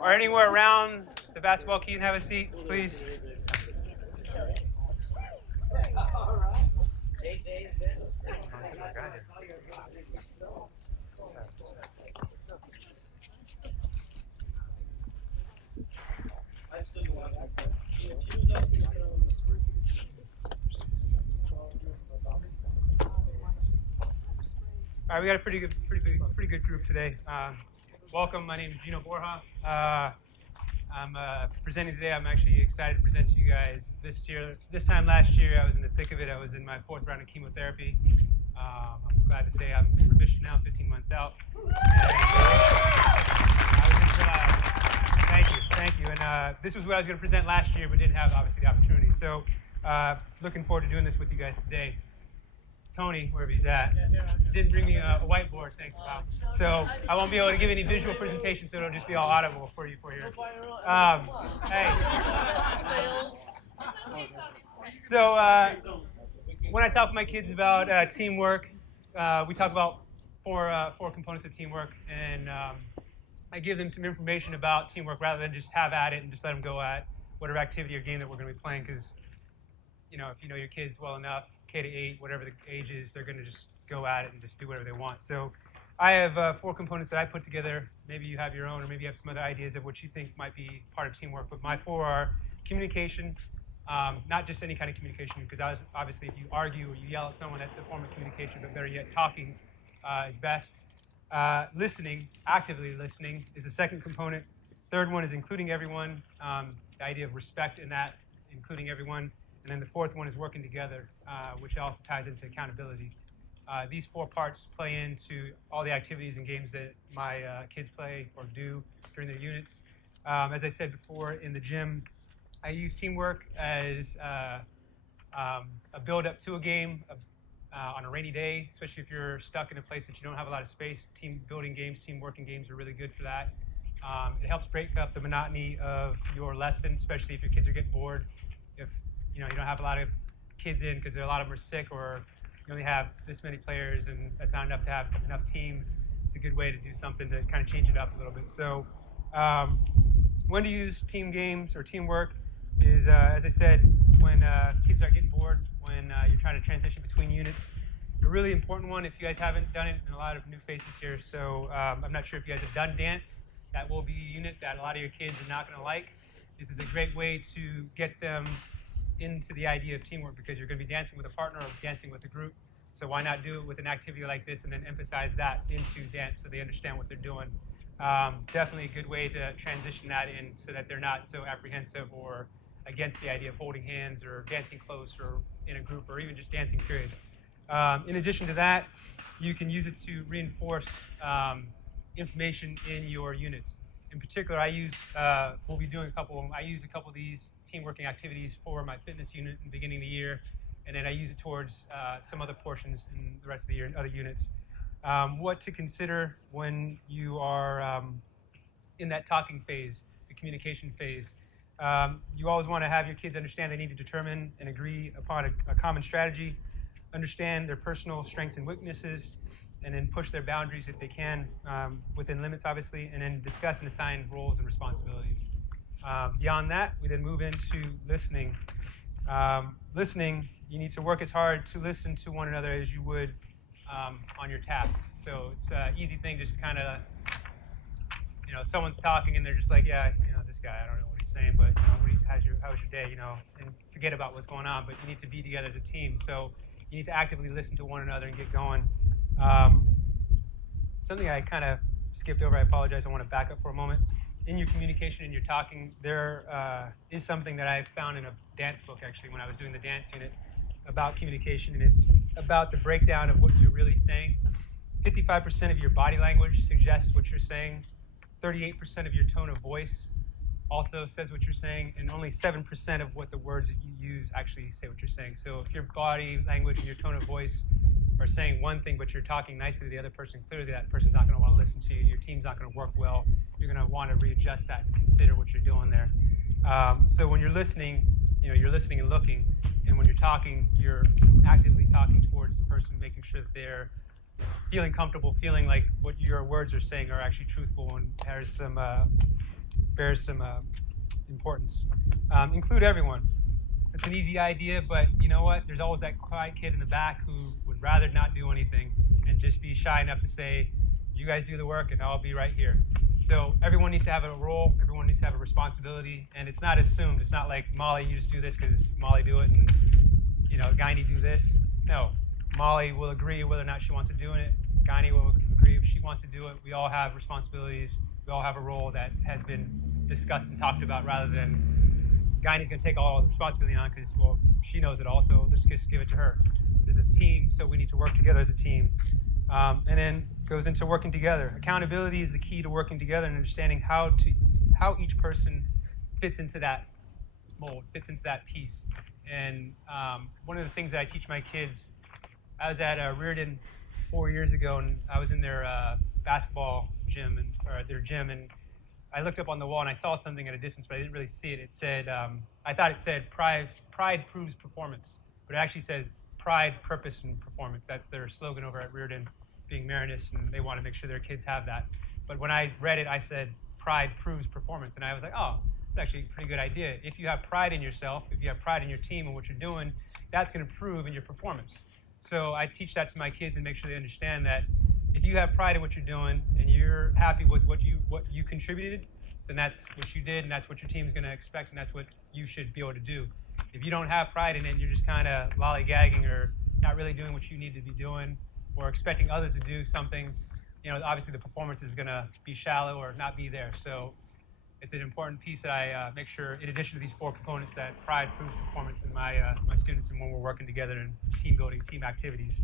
or anywhere around the basketball key and have a seat, please. All right, we got a pretty good group today. Welcome. My name is Eugene Borja. I'm presenting today. I'm actually excited to present to you guys this time last year, I was in the thick of it. I was in my 4th round of chemotherapy. I'm glad to say I'm in remission now, 15 months out. Thank you. And this was what I was going to present last year, but didn't have, obviously, the opportunity. So looking forward to doing this with you guys today. Tony, wherever he's at, didn't bring me a whiteboard, thanks, pal. So I won't be able to give any visual presentation, so it'll just be all audible for you here. Hey. So when I talk to my kids about teamwork, we talk about four components of teamwork, and I give them some information about teamwork rather than just have at it and just let them go at whatever activity or game that we're going to be playing, because if you know your kids well enough, K to 8, whatever the age is, they're going to just go at it and just do whatever they want. So I have 4 components that I put together. Maybe you have your own, or maybe you have some other ideas of what you think might be part of teamwork. But my 4 are communication, not just any kind of communication, because obviously if you argue or you yell at someone, that's a form of communication, but better yet, talking is best. Listening, actively listening, is the second component. Third one is including everyone, the idea of respect in that, including everyone. And then the 4th one is working together, which also ties into accountability. These 4 parts play into all the activities and games that my kids play or do during their units. As I said before, in the gym, I use teamwork as a build-up to a game on a rainy day, especially if you're stuck in a place that you don't have a lot of space. Team-building games, team-working games are really good for that. It helps break up the monotony of your lesson, especially if your kids are getting bored. If you don't have a lot of kids in because a lot of them are sick, or you only have this many players and that's not enough to have enough teams, it's a good way to do something to kind of change it up a little bit. So when to use team games or teamwork is, as I said, when kids are getting bored, when you're trying to transition between units. A really important one, if you guys haven't done it, and a lot of new faces here, so I'm not sure if you guys have done dance. That will be a unit that a lot of your kids are not going to like. This is a great way to get them into the idea of teamwork, because you're going to be dancing with a partner or dancing with a group. So why not do it with an activity like this and then emphasize that into dance so they understand what they're doing. Definitely a good way to transition that in so that they're not so apprehensive or against the idea of holding hands or dancing close or in a group or even just dancing, period. In addition to that, you can use it to reinforce information in your units. In particular, I use a couple of these team working activities for my fitness unit in the beginning of the year, and then I use it towards some other portions in the rest of the year in other units. What to consider when you are in that talking phase, the communication phase. You always want to have your kids understand they need to determine and agree upon a common strategy, understand their personal strengths and weaknesses, and then push their boundaries if they can, within limits, obviously, and then discuss and assign roles and responsibilities. Beyond that, we then move into listening. Listening, you need to work as hard to listen to one another as you would on your task. So it's an easy thing, just kind of, someone's talking and they're just like, yeah, this guy, I don't know what he's saying, but how was your day, and forget about what's going on. But you need to be together as a team. So you need to actively listen to one another and get going. Something I kind of skipped over, I apologize, I want to back up for a moment. In your communication and your talking, there is something that I found in a dance book, actually, when I was doing the dance unit about communication, and it's about the breakdown of what you're really saying. 55% of your body language suggests what you're saying. 38% of your tone of voice also says what you're saying, and only 7% of what the words that you use actually say what you're saying. So if your body language and your tone of voice are saying one thing, but you're talking nicely to the other person, clearly that person's not going to want to listen to you. Your team's not going to work well. You're going to want to readjust that and consider what you're doing there. So when you're listening, you're listening and looking. And when you're talking, you're actively talking towards the person, making sure that they're feeling comfortable, feeling like what your words are saying are actually truthful, and there's some bears some importance. Include everyone. It's an easy idea, but you know what? There's always that quiet kid in the back who would rather not do anything and just be shy enough to say, you guys do the work and I'll be right here. So everyone needs to have a role, everyone needs to have a responsibility, and it's not assumed. It's not like, Molly, you just do this because Molly do it, and Guiney do this. No, Molly will agree whether or not she wants to do it. Guiney will agree if she wants to do it. We all have responsibilities. We all have a role that has been discussed and talked about, rather than Guiney's going to take all the responsibility on because, well, she knows it all, so let's just give it to her. This is a team, so we need to work together as a team. And then goes into working together. Accountability is the key to working together and understanding how each person fits into that mold, fits into that piece. And one of the things that I teach my kids, I was at Reardon 4 years ago, and I was in their basketball gym, or their gym, and I looked up on the wall and I saw something at a distance, but I didn't really see it. It said, I thought it said pride proves performance, but it actually says pride, purpose, and performance. That's their slogan over at Reardon, being Marinus, and they want to make sure their kids have that. But when I read it, I said pride proves performance, and I was like, oh, that's actually a pretty good idea. If you have pride in yourself, if you have pride in your team and what you're doing, that's going to prove in your performance. So I teach that to my kids and make sure they understand that if you have pride in what you're doing and you're happy with what you contributed, then that's what you did, and that's what your team's going to expect, and that's what you should be able to do. If you don't have pride in it and you're just kind of lollygagging or not really doing what you need to be doing, or expecting others to do something, obviously the performance is going to be shallow or not be there. So it's an important piece that I make sure, in addition to these 4 components, that pride proves performance in my students and when we're working together in team building, team activities.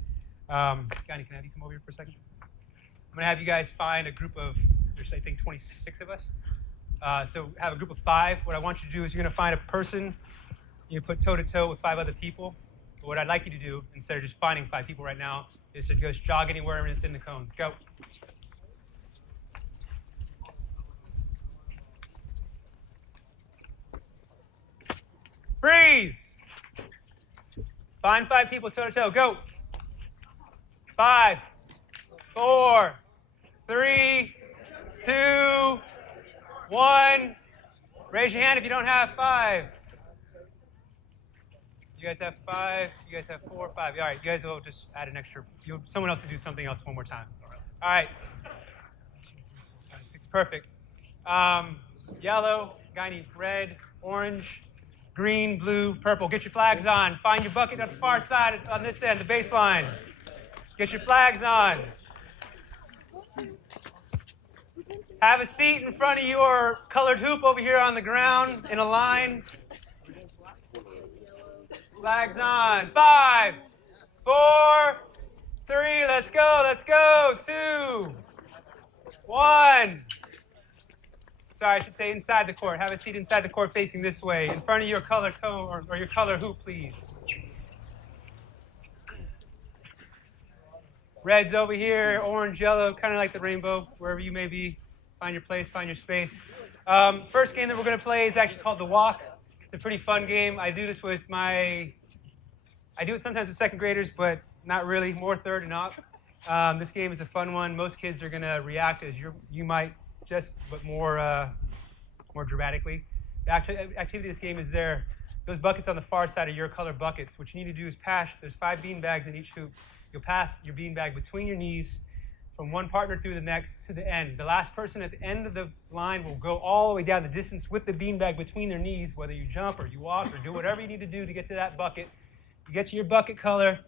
Guiney, can I have you come over here for a second? I'm going to have you guys find a group of, there's I think 26 of us. So have a group of 5. What I want you to do is you're going to find a person, you put toe-to-toe with 5 other people. But what I'd like you to do, instead of just finding 5 people right now, is to just jog anywhere and it's in the cones. Go. Freeze. Find 5 people toe-to-toe. Go. 5, 4, 3, 2, 1. Raise your hand if you don't have 5. You guys have 5. You guys have 4, 5. All right, you guys will just add an extra. Someone else will do something else one more time. All right. 6, perfect. Yellow, Guiney, red, orange, green, blue, purple. Get your flags on. Find your bucket on the far side on this end, the baseline. Get your flags on. Have a seat in front of your colored hoop over here on the ground in a line. Flags on. 5, 4, 3. Let's go. Let's go. 2, 1. Sorry, I should say inside the court. Have a seat inside the court facing this way, in front of your color cone or your color hoop, please. Red's over here, orange, yellow, kind of like the rainbow, wherever you may be. Find your place, find your space. First game that we're going to play is actually called The Walk. It's a pretty fun game. I do this with I do it sometimes with second graders, but not really, more third and up. This game is a fun one. Most kids are going to react as you might, just, but more dramatically. The activity of this game is those buckets on the far side are your color buckets. What you need to do is pass, there's 5 bean bags in each hoop. You'll pass your bean bag between your knees from one partner through the next to the end. The last person at the end of the line will go all the way down the distance with the bean bag between their knees, whether you jump or you walk or do whatever you need to do to get to that bucket. You get to your bucket color,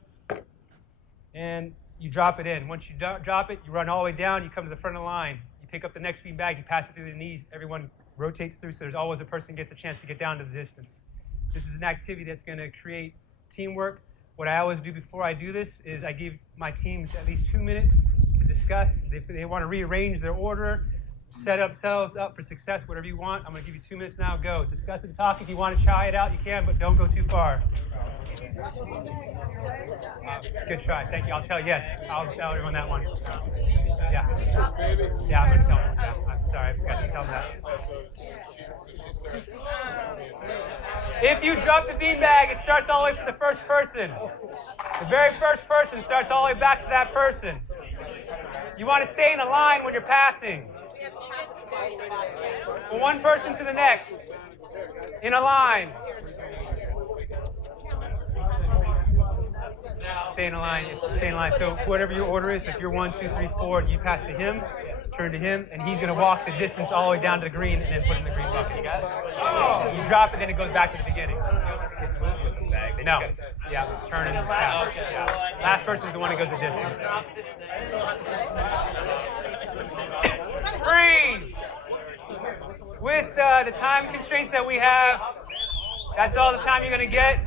and you drop it in. Once you drop it, you run all the way down, you come to the front of the line. You pick up the next bean bag, you pass it through the knees. Everyone rotates through, so there's always a person who gets a chance to get down to the distance. This is an activity that's going to create teamwork. What I always do before I do this is I give my teams at least 2 minutes to discuss. If they want to rearrange their order, set themselves up for success, whatever you want. I'm going to give you 2 minutes now. Go. Discuss and talk. If you want to try it out, you can, but don't go too far. Good try. Thank you. I'll tell everyone that one. Yeah. Yeah, I'm going to tell them. Yeah, I'm sorry. I forgot to tell them that. If you drop the beanbag, it starts all the way from the first person. The very first person starts all the way back to that person. You want to stay in a line when you're passing. From one person to the next. In a line. Stay in a line. Stay in line. So whatever your order is, if you're 1, 2, 3, 4, you pass to him, turn to him, and he's going to walk the distance all the way down to the green and then put it in the green bucket. You got it? You drop it, then it goes back to the beginning. No. Yeah. Turn and pass. Yeah. Last person is the one that goes the distance. Freeze. With the time constraints that we have, that's all the time you're going to get.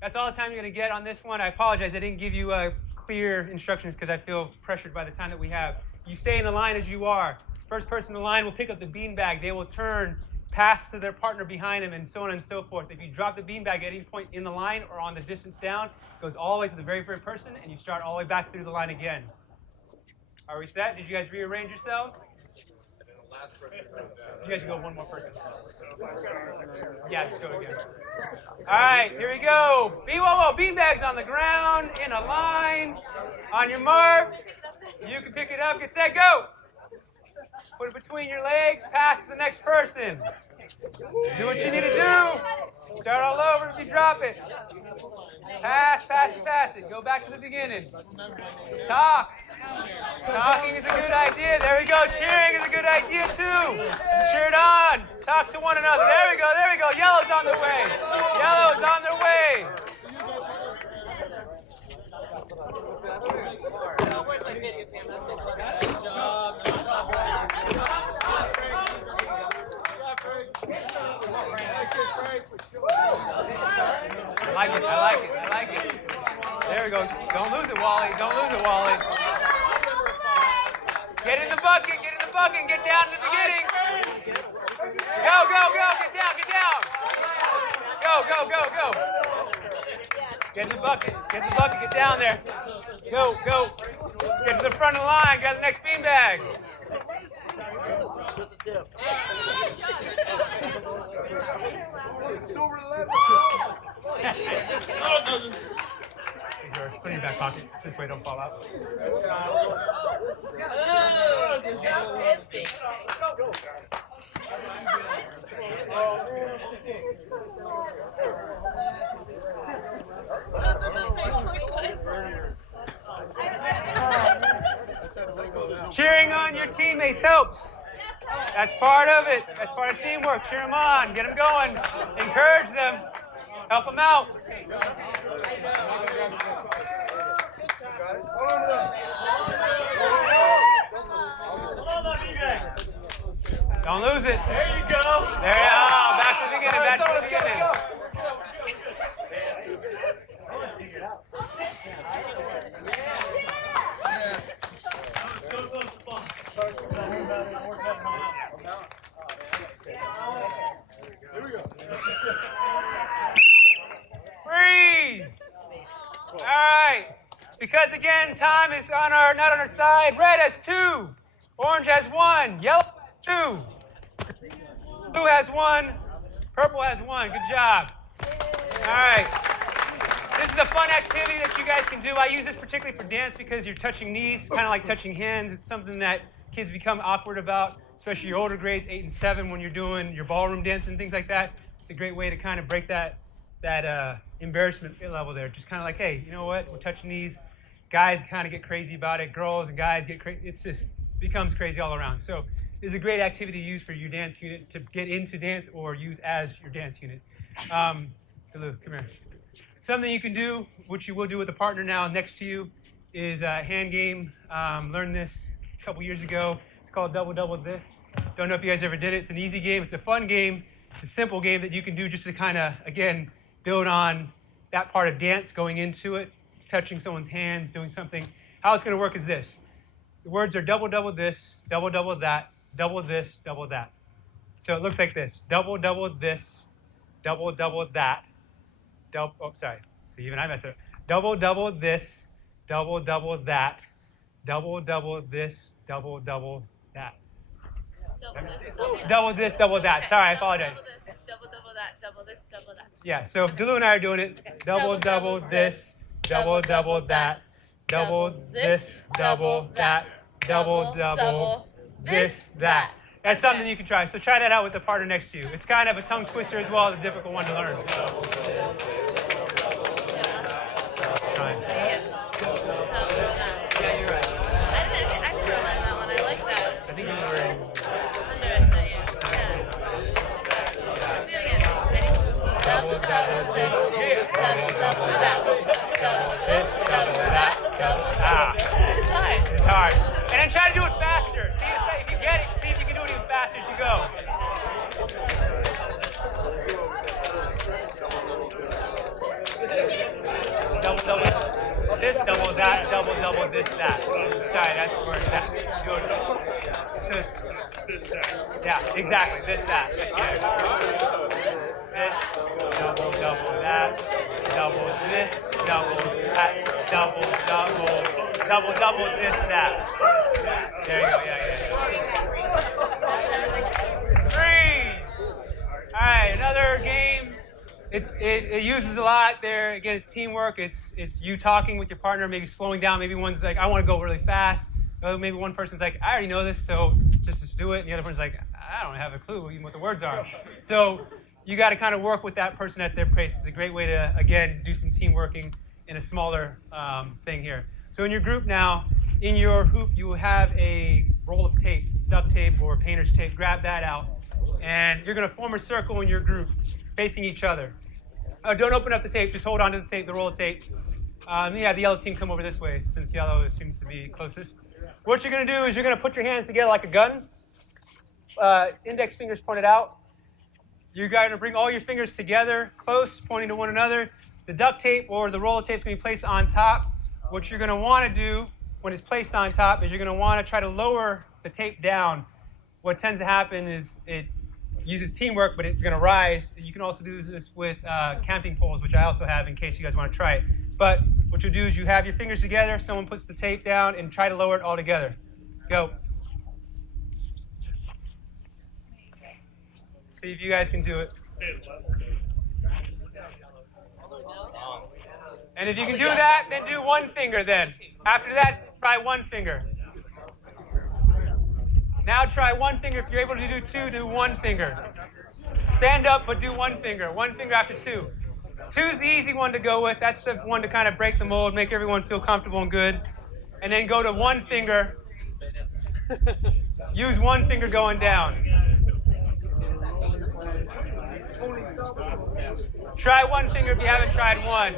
That's all the time you're going to get on this one. I apologize. I didn't give you clear instructions because I feel pressured by the time that we have. You stay in the line as you are. First person in the line will pick up the beanbag. They will turn, pass to their partner behind them, and so on and so forth. If you drop the beanbag at any point in the line or on the distance down, it goes all the way to the very first person, and you start all the way back through the line again. Are we set? Did you guys rearrange yourselves? You guys go one more person. Yeah, just go again. All right, here we go. Beanbags on the ground, in a line. On your mark. You can pick it up. Get set, go. Put it between your legs. Pass to the next person. Do what you need to do. Start all over if you drop it. Pass, pass, pass it. Go back to the beginning. Talk. Talking is a good idea. There we go. Cheering is a good idea too. Cheer it on. Talk to one another. There we go. There we go. Yellow's on their way. Yellow's on their way. I like it. I like it. I like it. There we go. Don't lose it, Wally. Don't lose it, Wally. Get in the bucket. Get in the bucket and get down to the beginning. Go, go, go. Get down. Get down. Go, go, go, go. Get in the bucket. Get in the bucket. Get down there. Go, go. Get to the front of the line. Got the next beanbag. Put it in your back pocket. This way, don't fall out. Cheering on your teammates helps. That's part of it. That's part of teamwork. Cheer them on. Get them going. Encourage them. Help them out. Don't lose it. There you go. There you go. Back to the beginning. Back to the beginning. Freeze. All right. Because again, time is on our not on our side. Red has 2. Orange has 1. Yellow has 2. Blue has 1. Purple has 1. Good job. All right. This is a fun activity that you guys can do. I use this particularly for dance because you're touching knees, kind of like touching hands. It's something that kids become awkward about, especially your older grades, 8 and 7, when you're doing your ballroom dance and things like that. It's a great way to kind of break that embarrassment level there. Just kind of like, hey, you know what? We're touching knees. Guys kind of get crazy about it. Girls and guys get crazy. It's just becomes crazy all around. So it's a great activity to use for your dance unit to get into dance or use as your dance unit. Lou, come here. Something you can do, which you will do with a partner now next to you, is a hand game. Learned this a couple years ago. It's called Double Double This. Don't know if you guys ever did it. It's an easy game. It's a fun game. It's a simple game that you can do just to kind of, again, build on that part of dance going into it, touching someone's hands, doing something. How it's going to work is this. The words are double, double this, double, double that, double this, double that. So it looks like this. Double, double this, double, double that. Double, oh, sorry. See, even I messed up. Double, double this, double, double that, double, double this, double, double that. Double this, double that. Sorry, I apologize. Double that, double this, double that. Yeah, so Delu and I are doing it. Double, double this, double, double that, double this, double that, double, double this, that. That's something you can try. So try that out with the partner next to you. It's kind of a tongue twister as well as a difficult one to learn. Yeah, you're right. I can learn that one. I like that. I think you were. Double this, double that. It's hard. It's hard. And then try to do it faster. See if you get it. See if you can do it even faster as you go. Double this, double that, double this, that. Sorry, that's where that. Yeah, exactly. This, that. Yeah. This, double that, double this, double that, double this, that. There you go. Yeah. Three. All right, another game. It uses a lot there. Again, it's teamwork. It's you talking with your partner, maybe slowing down. Maybe one's like, I want to go really fast. Maybe one person's like, I already know this, so just do it. And the other person's like, I don't have a clue even what the words are. So you got to kind of work with that person at their pace. It's a great way to, again, do some team working in a smaller thing here. So in your group now, in your hoop, you will have a roll of tape, duct tape or painter's tape. Grab that out. And you're going to form a circle in your group facing each other. Don't open up the tape. Just hold on to the tape, the roll of tape. Yeah, the yellow team come over this way since yellow seems to be closest. What you're going to do is you're going to put your hands together like a gun. Index fingers pointed out. You're going to bring all your fingers together, close, pointing to one another. The duct tape or the roll of tape is going to be placed on top. What you're going to want to do when it's placed on top is you're going to want to try to lower the tape down. What tends to happen is it uses teamwork, but it's going to rise. You can also do this with camping poles, which I also have in case you guys want to try it. But what you do is you have your fingers together, someone puts the tape down, and try to lower it all together. Go. See if you guys can do it. And if you can do that, then do one finger then. After that, try one finger. Now try one finger. If you're able to do two, do one finger. Stand up, but do one finger. One finger after two. Two's the easy one to go with. That's the one to kind of break the mold, make everyone feel comfortable and good. And then go to one finger. Use one finger going down. Try one finger if you haven't tried one.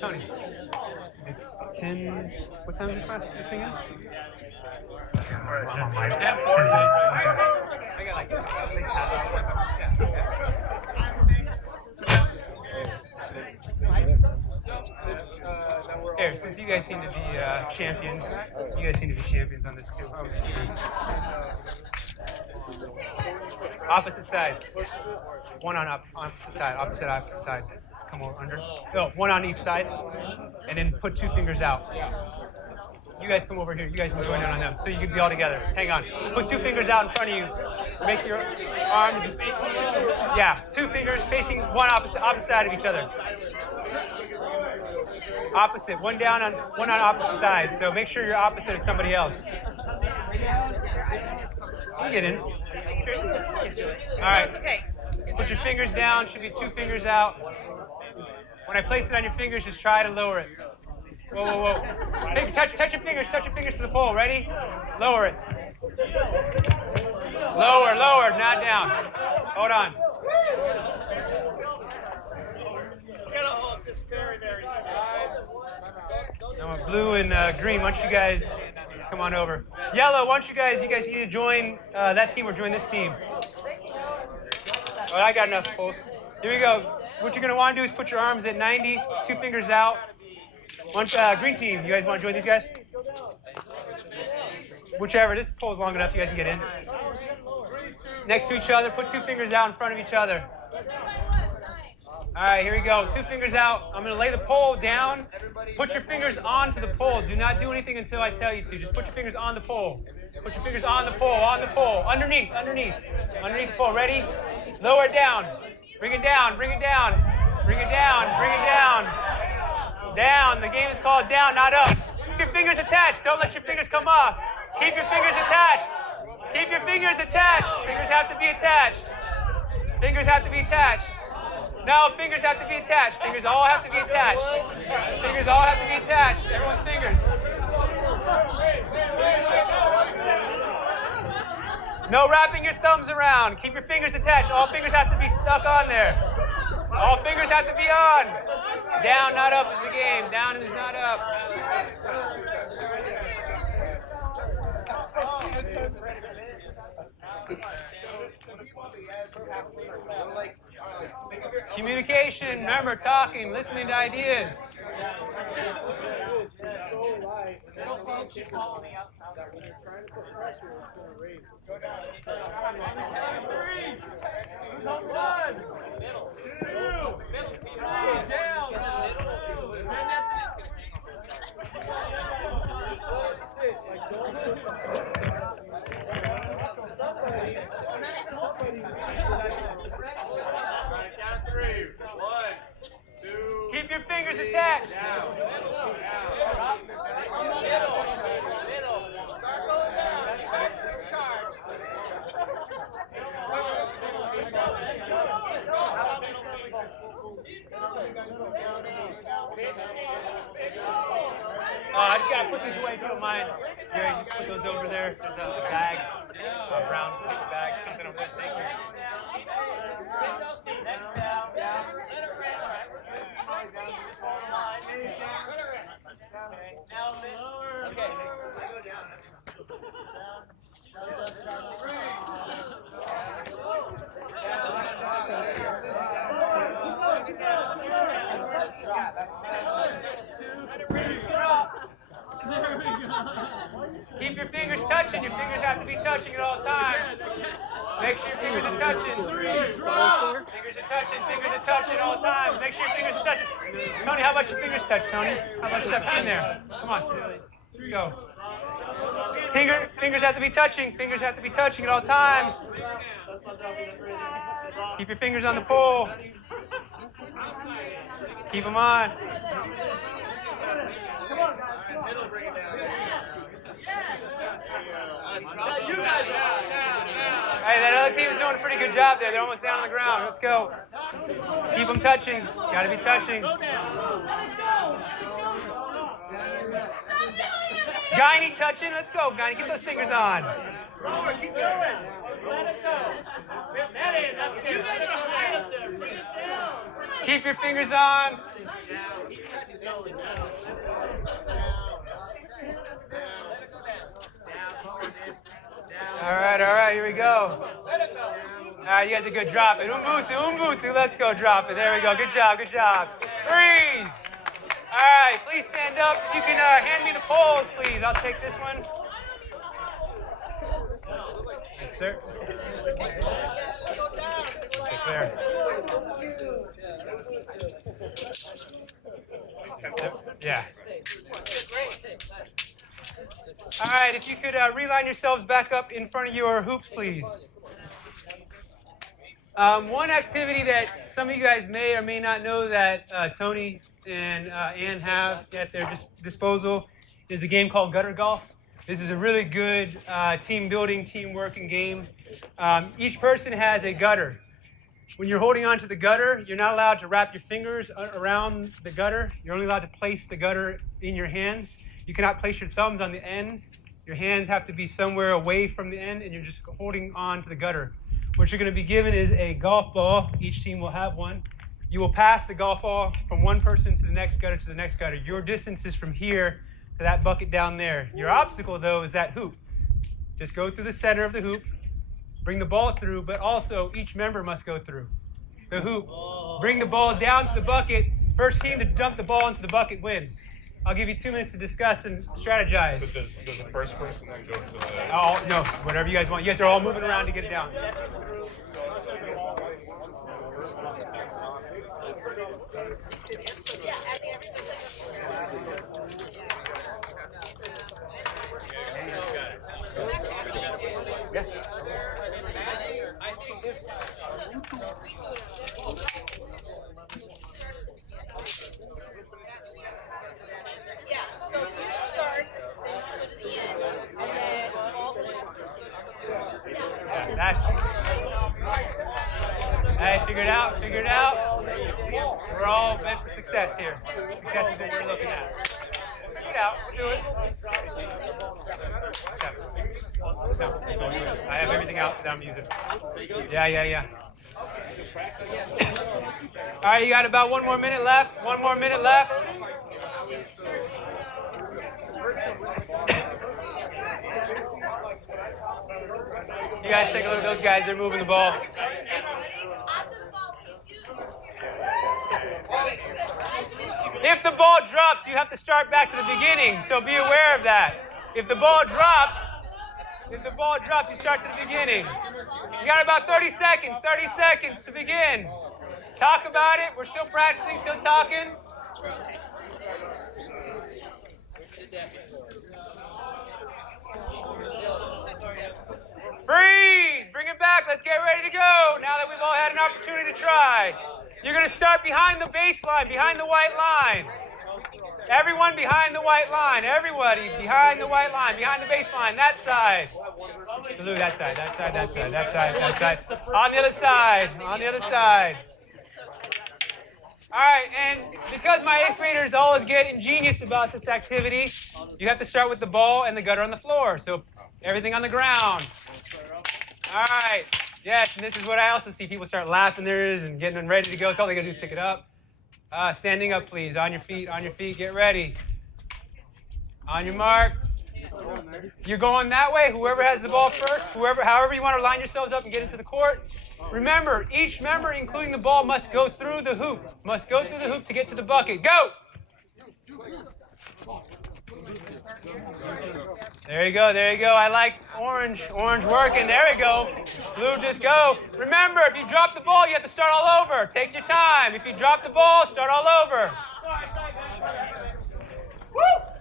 Tony, is it 10? What time is the class you're singing? I'm on my I got like here, since you guys seem to be champions, on this too. Opposite sides. One on opposite side. Come over under. No, one on each side, and then put two fingers out. You guys come over here. You guys can join in on them, so you can be all together. Hang on. Put two fingers out in front of you. Make your arms facing. Yeah, two fingers facing one opposite side of each other. Opposite. One on opposite sides. So make sure you're opposite of somebody else. You get in. All right. Put your fingers down. Should be two fingers out. When I place it on your fingers, just try to lower it. Whoa. Hey, touch your fingers to the pole. Ready? Lower it. Lower, not down. Hold on. Gotta hold just very slide. Now blue and green, why don't you guys come on over? Yellow, why don't you guys need to join that team or join this team? Oh, I got enough poles. Here we go. What you're going to want to do is put your arms at 90, two fingers out. Green team, you guys want to join these guys? Whichever, this pole's long enough, you guys can get in. Next to each other, put two fingers out in front of each other. All right, here we go. Two fingers out. I'm going to lay the pole down. Put your fingers onto the pole. Do not do anything until I tell you to. Just put your fingers on the pole. Put your fingers on the pole, underneath the pole. Ready? Lower it down. Bring it down. Down. The game is called down, not up. Keep your fingers attached. Don't let your fingers come off. Keep your fingers attached. Fingers have to be attached. No, fingers have to be attached. Fingers all have to be attached. Everyone's fingers. No wrapping your thumbs around. Keep your fingers attached. All fingers have to be stuck on there. All fingers have to be on. Down, not up is the game. Down is not up. Communication, remember, talking, listening to ideas. Keep your fingers attached. I just gotta put these away if you don't mind. Jerry, just put those over there. There's a bag, a brown bag, something over there. Thank you. Next down. Okay. Keep your fingers touching. Your fingers have to be touching at all times. Make sure your fingers are touching. Fingers are touching at all times. Make sure your fingers are touching. Tony, how about your fingers touch, Tony? How about your stuff in there? Come on, let's go. Fingers have to be touching. Fingers have to be touching at all times. Keep your fingers on the pole. Keep them on. Hey, that other team is doing a pretty good job there. They're almost down on the ground. Let's go. Keep them touching. Got to be touching. Guiney touching. Let's go, Guiney. Get those fingers on. Keep going. Let it go. Keep your fingers on. All right, here we go. All right, you guys are good. Drop it. Umbutsu, let's go. Drop it. There we go. Good job. Freeze. All right, please stand up. If you can hand me the poles, please. I'll take this one. Yes, sir. Yeah. All right, if you could reline yourselves back up in front of your hoops, please. One activity that some of you guys may or may not know that Tony and Ann have at their disposal is a game called gutter golf. This is a really good team building, team working game. Each person has a gutter. When you're holding onto the gutter, you're not allowed to wrap your fingers around the gutter. You're only allowed to place the gutter in your hands. You cannot place your thumbs on the end. Your hands have to be somewhere away from the end, and you're just holding on to the gutter. What you're going to be given is a golf ball. Each team will have one. You will pass the golf ball from one person to the next gutter to the next gutter. Your distance is from here to that bucket down there. Your obstacle, though, is that hoop. Just go through the center of the hoop. Bring the ball through, but also each member must go through the hoop. Bring the ball down to the bucket. First team to dump the ball into the bucket wins. I'll give you 2 minutes to discuss and strategize. So does the first person then go to the... Oh, no, whatever you guys want. You guys are all moving around to get it down. Hey, figure it out, figure it out. We're all meant for success here. Success is what we're looking at. Figure it out, do it. No, I have everything out that I'm using. Yeah. All right, you got about 1 more minute left. 1 more minute left. You guys take a look at those guys. They're moving the ball. If the ball drops, you have to start back to the beginning, so be aware of that. If the ball drops, you start to the beginning. You got about 30 seconds to begin. Talk about it. We're still practicing, still talking. Freeze! Bring it back. Let's get ready to go now that we've all had an opportunity to try. You're going to start behind the baseline, behind the white line. Everyone behind the white line. Everybody behind the white line, behind the baseline. That side. Blue, that side. On the other side. All right, and because my 8th graders always get ingenious about this activity, you have to start with the ball and the gutter on the floor. So everything on the ground. All right. Yes, and this is what I also see. People start laughing theirs and getting them ready to go. So all they got to do is pick it up. Standing up, please. On your feet. Get ready. On your mark. You're going that way. Whoever has the ball first, however you want to line yourselves up and get into the court. Remember, each member, including the ball, must go through the hoop. To get to the bucket. Go! There you go. I like orange working. There we go. Blue, just go. Remember, if you drop the ball, you have to start all over. Take your time. If you drop the ball, start all over.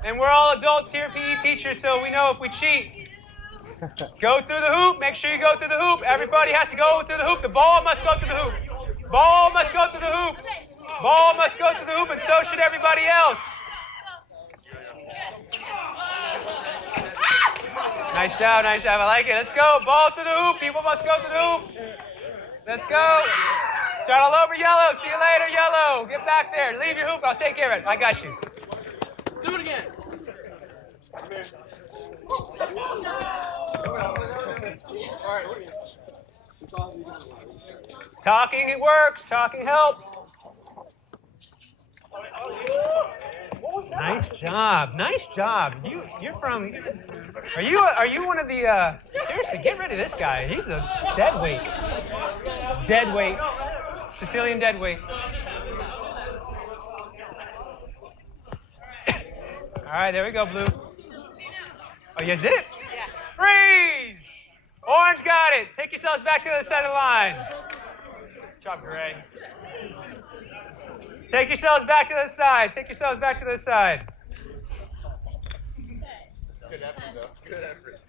And we're all adults here, PE teachers, so we know if we cheat. Go through the hoop. Make sure you go through the hoop. Everybody has to go through the hoop. The ball must go through the hoop. And so should everybody else. Nice job. I like it. Let's go. Ball through the hoop. People must go through the hoop. Let's go. Start all over, yellow. See you later, yellow. Get back there. Leave your hoop. I'll take care of it. I got you. Do it again. Talking, it works. Talking helps. Nice job. You're from. Are you one of the? Seriously, get rid of this guy. He's a dead weight. Sicilian dead weight. All right, there we go, Blue. Oh, you did it? Yeah. Freeze! Orange got it. Take yourselves back to the other side of the line. Good job, Gray. Take yourselves back to the side. Good effort, though. Good effort.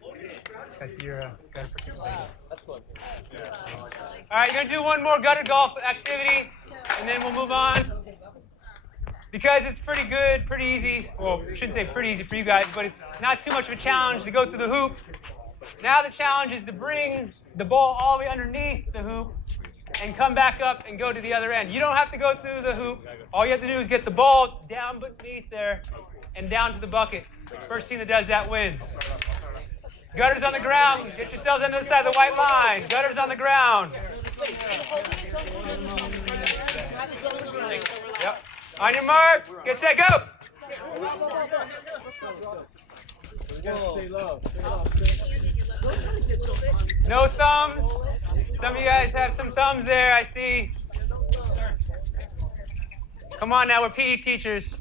All right, you're going to do one more gutter golf activity, and then we'll move on. Because it's pretty good, pretty easy. Well, I shouldn't say pretty easy for you guys, but it's not too much of a challenge to go through the hoop. Now the challenge is to bring the ball all the way underneath the hoop and come back up and go to the other end. You don't have to go through the hoop. All you have to do is get the ball down beneath there and down to the bucket. First team that does that wins. Gutters on the ground. Get yourselves on the other side of the white line. Gutters on the ground. Yep. On your mark. Get set, go. No thumbs. Some of you guys have some thumbs there, I see. Come on now, we're PE teachers.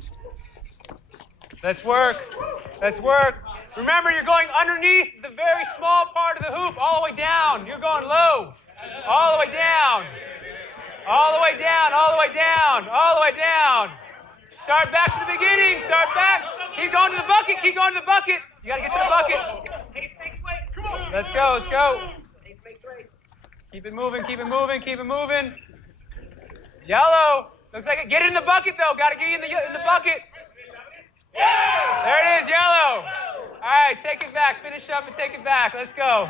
Let's work. Remember, you're going underneath the very small part of the hoop, all the way down. You're going low. All the way down. Start back to the beginning. Keep going to the bucket. You got to get to the bucket. Let's go. Keep it moving. Yellow. Looks like it. Get in the bucket, though. Got to get in the bucket. There it is, yellow. All right, take it back. Finish up and take it back. Let's go.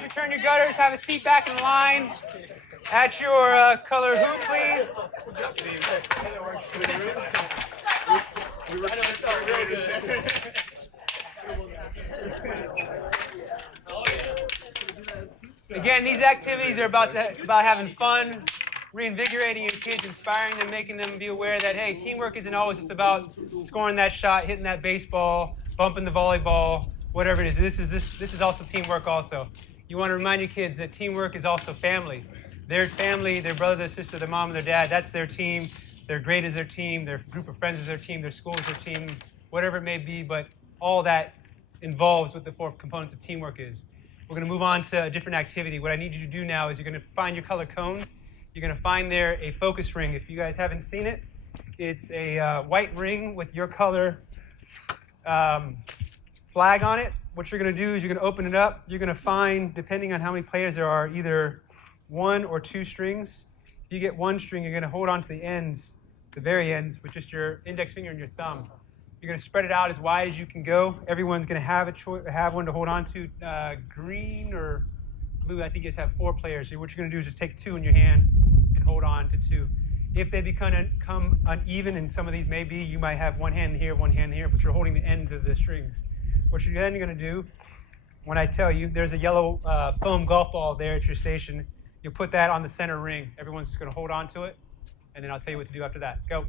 please return your gutters. Have a seat back in line. At your color hoop, please. Again, these activities are about having fun, reinvigorating your kids, inspiring them, making them be aware that, hey, teamwork isn't always just about scoring that shot, hitting that baseball, bumping the volleyball, whatever it is. This is also teamwork also. You want to remind your kids that teamwork is also family. Their family, their brother, their sister, their mom, and their dad, that's their team. Their grade is their team. Their group of friends is their team. Their school is their team, whatever it may be. But all that involves what the 4 components of teamwork is. We're going to move on to a different activity. What I need you to do now is you're going to find your color cone. You're going to find there a focus ring. If you guys haven't seen it, it's a white ring with your color flag on it. What you're going to do is you're going to open it up. You're going to find, depending on how many players there are, either 1 or 2 strings. If you get 1 string, you're going to hold on to the ends, the very ends, with just your index finger and your thumb. You're going to spread it out as wide as you can go. Everyone's going to have one to hold on to. Green or blue, I think you just have 4 players. So what you're going to do is just take 2 in your hand and hold on to 2. If they become uneven, and some of these may be, you might have 1 hand here, 1 hand here, but you're holding the ends of the strings. What you're then going to do, when I tell you, there's a yellow foam golf ball there at your station. You'll put that on the center ring. Everyone's just going to hold on to it, and then I'll tell you what to do after that. Go.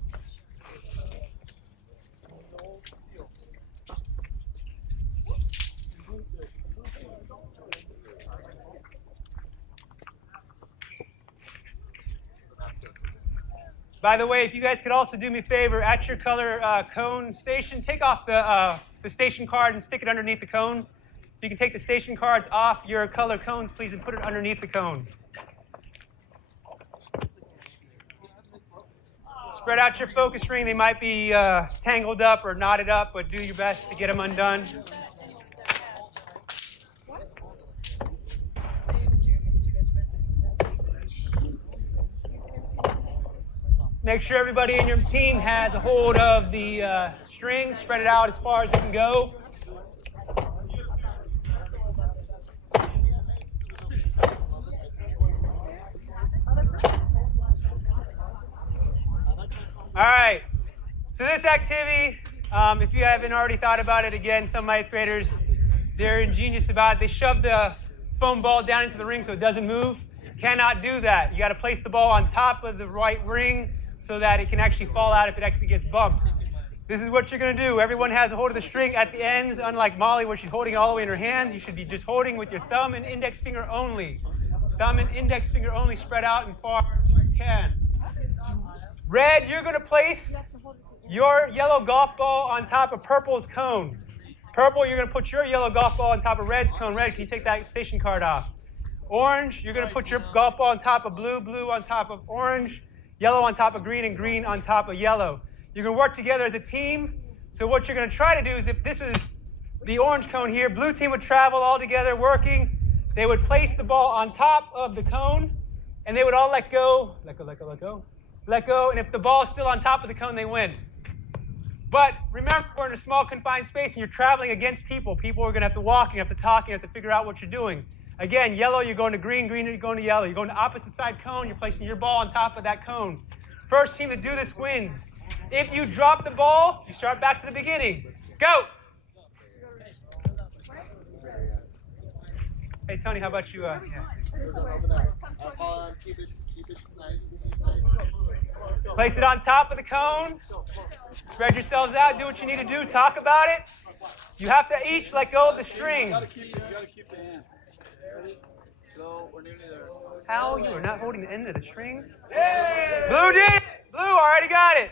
By the way, if you guys could also do me a favor, at your color cone station, take off the station card and stick it underneath the cone. You can take the station cards off your color cones, please, and put it underneath the cone. Spread out your focus ring. They might be tangled up or knotted up, but do your best to get them undone. Make sure everybody in your team has a hold of the string. Spread it out as far as it can go. All right, so this activity, if you haven't already thought about it, again, some ninth graders, they're ingenious about it. They shove the foam ball down into the ring so it doesn't move. Cannot do that. You got to place the ball on top of the right ring so that it can actually fall out if it actually gets bumped. This is what you're going to do. Everyone has a hold of the string at the ends, unlike Molly where she's holding it all the way in her hand. You should be just holding with your thumb and index finger only. Thumb and index finger only, spread out and far as you can. Red, you're going to place your yellow golf ball on top of purple's cone. Purple, you're going to put your yellow golf ball on top of red's cone. Red, can you take that station card off? Orange, you're going to put your golf ball on top of blue, blue on top of orange, yellow on top of green, and green on top of yellow. You're going to work together as a team. So what you're going to try to do is, if this is the orange cone here, blue team would travel all together working. They would place the ball on top of the cone, and they would all let go, let go, let go, let go, let go. And if the ball is still on top of the cone, they win. But remember, we're in a small confined space, and you're traveling against people. People are going to have to walk, you have to talk, you have to figure out what you're doing. Again, yellow, you're going to green, green, you're going to yellow. You're going to opposite side cone, you're placing your ball on top of that cone. First team to do this wins. If you drop the ball, you start back to the beginning. Go! Hey, Tony, how about you? Keep it nice and tight. Place it on top of the cone. Spread yourselves out. Do what you need to do. Talk about it. You have to each let go of the string. You gotta keep the hand. So we're nearly there. How? You are not holding the end of the string? Yay! Blue did it! Blue already got it.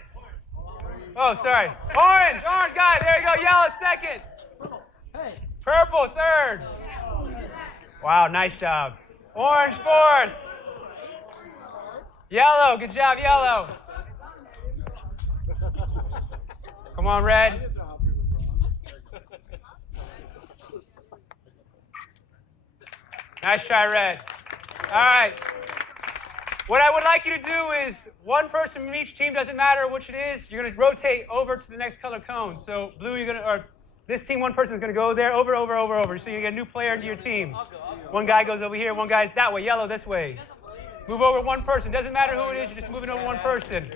Oh, sorry. Orange! Orange got it. There you go. Yellow second. Purple third. Wow, nice job. Orange fourth. Yellow, good job, yellow. Come on, red. Nice try, red. All right. What I would like you to do is, one person from each team, doesn't matter which it is, you're going to rotate over to the next color cone. So blue, you're going to, or This team, one person is going to go there, over. So you get a new player into your team. One guy goes over here, one guy's that way, yellow this way. Move over one person. Doesn't matter who it is, you're just moving over one person.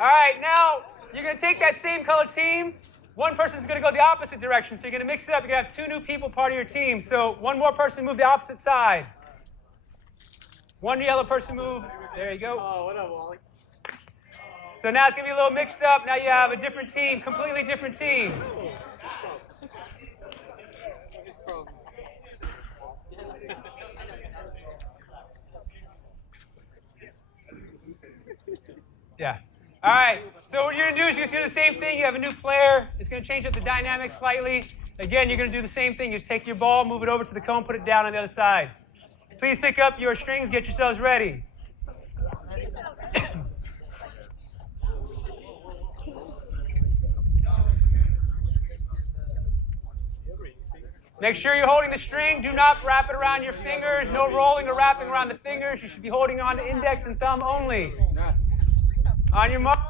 All right, now you're going to take that same color team. One person's going to go the opposite direction, so you're going to mix it up. You're going to have two new people part of your team. So one more person move the opposite side. One yellow person move. There you go. Oh, what up, Wally? So now it's going to be a little mixed up. Now you have a different team, completely different team. Yeah. All right. So what you're going to do is you're going to do the same thing. You have a new player. It's going to change up the dynamics slightly. Again, you're going to do the same thing. You just take your ball, move it over to the cone, put it down on the other side. Please pick up your strings. Get yourselves ready. Make sure you're holding the string. Do not wrap it around your fingers. No rolling or wrapping around the fingers. You should be holding on to index and thumb only. On your mark.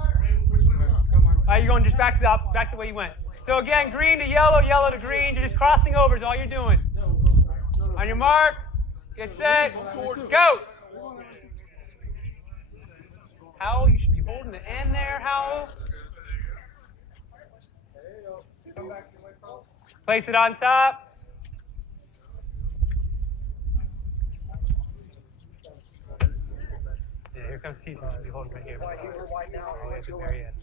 You're going just back to the way you went. So again, green to yellow, yellow to green. You're just crossing over is all you're doing. On your mark. Get set. Go. Howell, you should be holding the end there, Howell. Place it on top. Yeah, here comes Steve. You should be holding right here. All the way at the very end.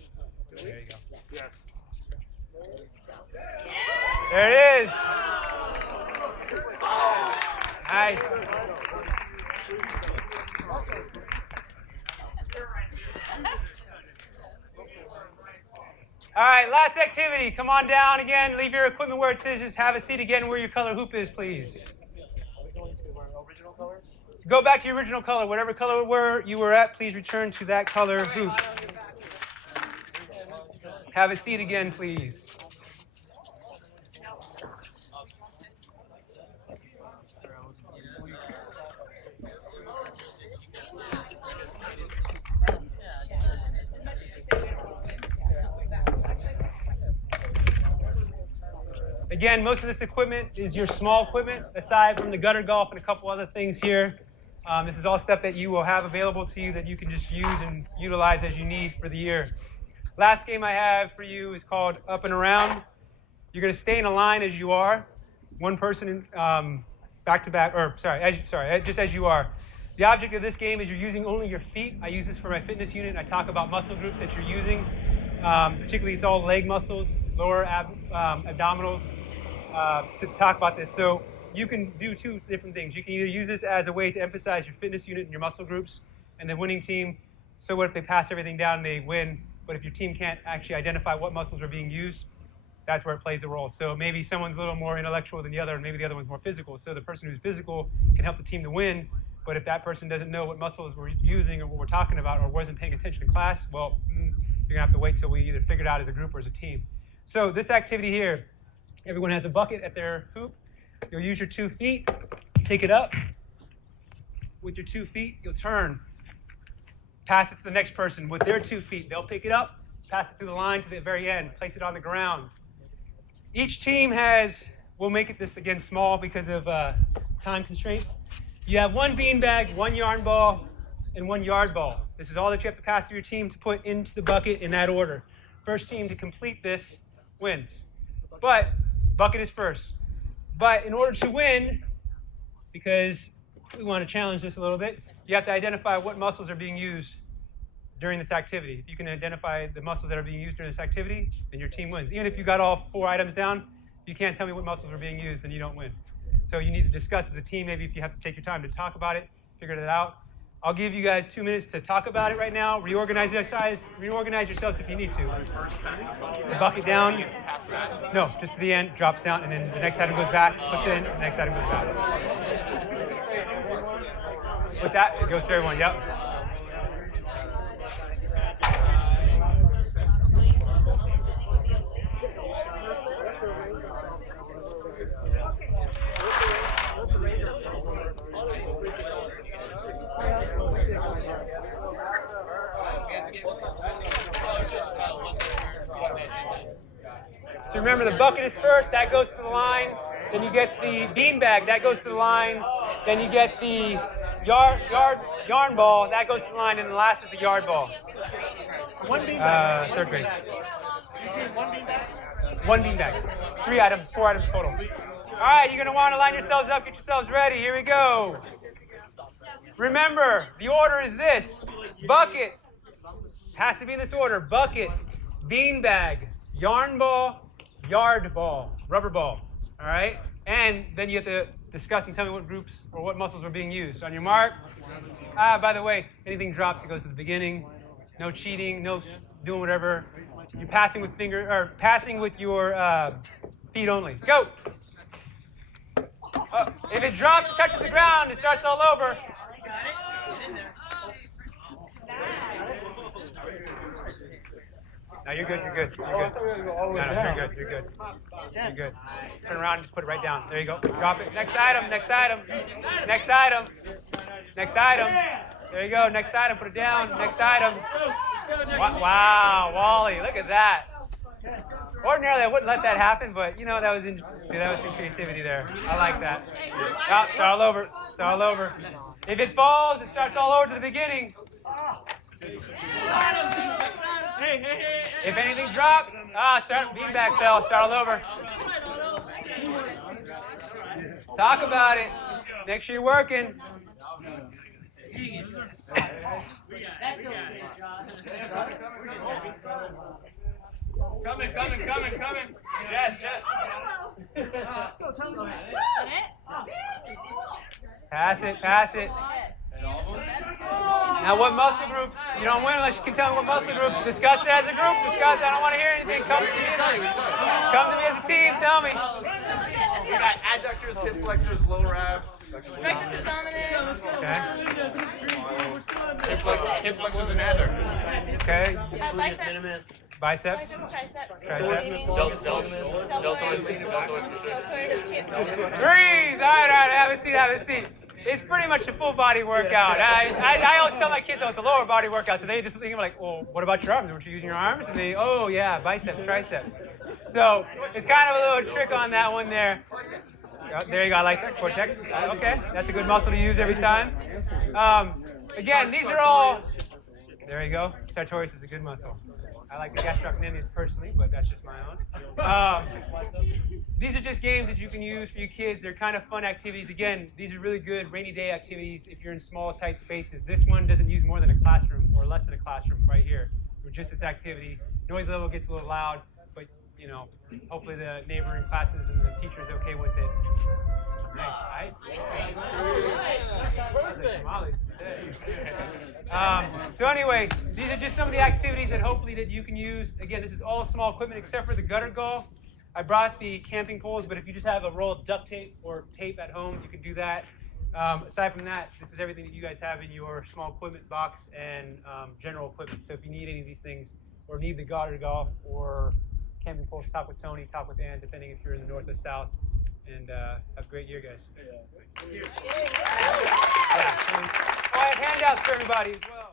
There you go. Yes. There it is. Nice. All right, last activity. Come on down again. Leave your equipment where it says. Just have a seat again where your color hoop is, please. Go back to your original color. Whatever color you were at, please return to that color hoop. Have a seat again, please. Again, most of this equipment is your small equipment, aside from the gutter golf and a couple other things here. This is all stuff that you will have available to you that you can just use and utilize as you need for the year. Last game I have for you is called Up and Around. You're going to stay in a line as you are, one person back to back, or just as you are. The object of this game is you're using only your feet. I use this for my fitness unit. I talk about muscle groups that you're using. Particularly, it's all leg muscles, lower abdominals, to talk about this. So you can do two different things. You can either use this as a way to emphasize your fitness unit and your muscle groups and the winning team. So what if they pass everything down and they win? But if your team can't actually identify what muscles are being used, that's where it plays a role. So maybe someone's a little more intellectual than the other, and maybe the other one's more physical. So the person who's physical can help the team to win. But if that person doesn't know what muscles we're using or what we're talking about or wasn't paying attention in class, well, you're going to have to wait till we either figure it out as a group or as a team. So this activity here, everyone has a bucket at their hoop. You'll use your 2 feet, pick it up. With your 2 feet, you'll turn. Pass it to the next person with their 2 feet. They'll pick it up, pass it through the line to the very end, place it on the ground. Each team we'll make it this again small because of time constraints. You have 1 beanbag, 1 yarn ball, and 1 yard ball. This is all that you have to pass through your team to put into the bucket in that order. First team to complete this wins. But bucket is first. But in order to win, because we want to challenge this a little bit, you have to identify what muscles are being used during this activity. If you can identify the muscles that are being used during this activity, then your team wins. Even if you got all 4 items down, if you can't tell me what muscles are being used, then you don't win. So you need to discuss as a team. Maybe if you have to take your time to talk about it, figure it out. I'll give you guys 2 minutes to talk about it right now. Reorganize yourselves if you need to. The bucket down. No, just to the end, drops down, and then the next item goes back, puts it in, the next item goes back. With that, it goes to everyone, yep. Just Remember, the bucket is first. That goes to the line. Then you get the bean bag. That goes to the line. Then you get the yarn ball. That goes to the line. And the last is the yard ball. Third grade. One bean bag. 3 items, 4 items total. All right, you're going to want to line yourselves up, get yourselves ready. Here we go. Remember, the order is this. Bucket. Has to be in this order. Bucket, bean bag, yarn ball, yard ball, rubber ball. All right? And then you have to discuss and tell me what groups or what muscles were being used. On your mark. By the way, anything drops, it goes to the beginning. No cheating, no doing whatever. You're passing with passing with your feet only. Go. If it drops, touches the ground, it starts all over. No, you're good. You're good. You're good. No, you're good. You're good. You're good. Turn around and just put it right down. There you go. Drop it. Next item. Next item. Next item. Next item. There you go. Next item. Put it down. Next item. Wow, Wally. Look at that. Ordinarily, I wouldn't let that happen, but you know that was some creativity there. I like that. Oh, start all over. Start all over. If it falls, it starts all over to the beginning. If anything drops, start beanbag fell. Start all over. Talk about it. Make sure you're working. Coming. Yes. Pass it. Now, what muscle groups? You don't win unless you can tell me what muscle groups. Discuss it as a group. Discuss. I don't want to hear anything. Come to me as a team. Tell me. We got adductors, hip flexors, lower abs. Flexors abdominis. Okay. Hip flexors and adductors. Okay. Biceps. Biceps. Triceps. Deltoids. Breathe. All right. Have a seat. It's pretty much a full body workout. I always tell my kids, it's a lower body workout. So they just think like, well, what about your arms? Weren't you using your arms? And they, oh yeah, biceps, triceps. So it's kind of a little trick on that one there. There you go. I like that. Cortex. Okay, that's a good muscle to use every time. Again, these are all. There you go. Sartorius is a good muscle. I like the gastrocnemius personally, but that's just my own. These are just games that you can use for your kids. They're kind of fun activities. Again, these are really good rainy day activities if you're in small, tight spaces. This one doesn't use more than a classroom or less than a classroom right here. For just this activity. Noise level gets a little loud, but you know, hopefully the neighboring classes and the teacher's okay with it. Nice. So anyway, these are just some of the activities that hopefully that you can use. Again, this is all small equipment except for the gutter golf. I brought the camping poles, but if you just have a roll of duct tape or tape at home, you can do that. Aside from that, this is everything that you guys have in your small equipment box and general equipment. So if you need any of these things or need the gutter golf or camping poles, talk with Tony, talk with Ann, depending if you're in the north or south. And have a great year, guys. Yeah. I have handouts for everybody as well.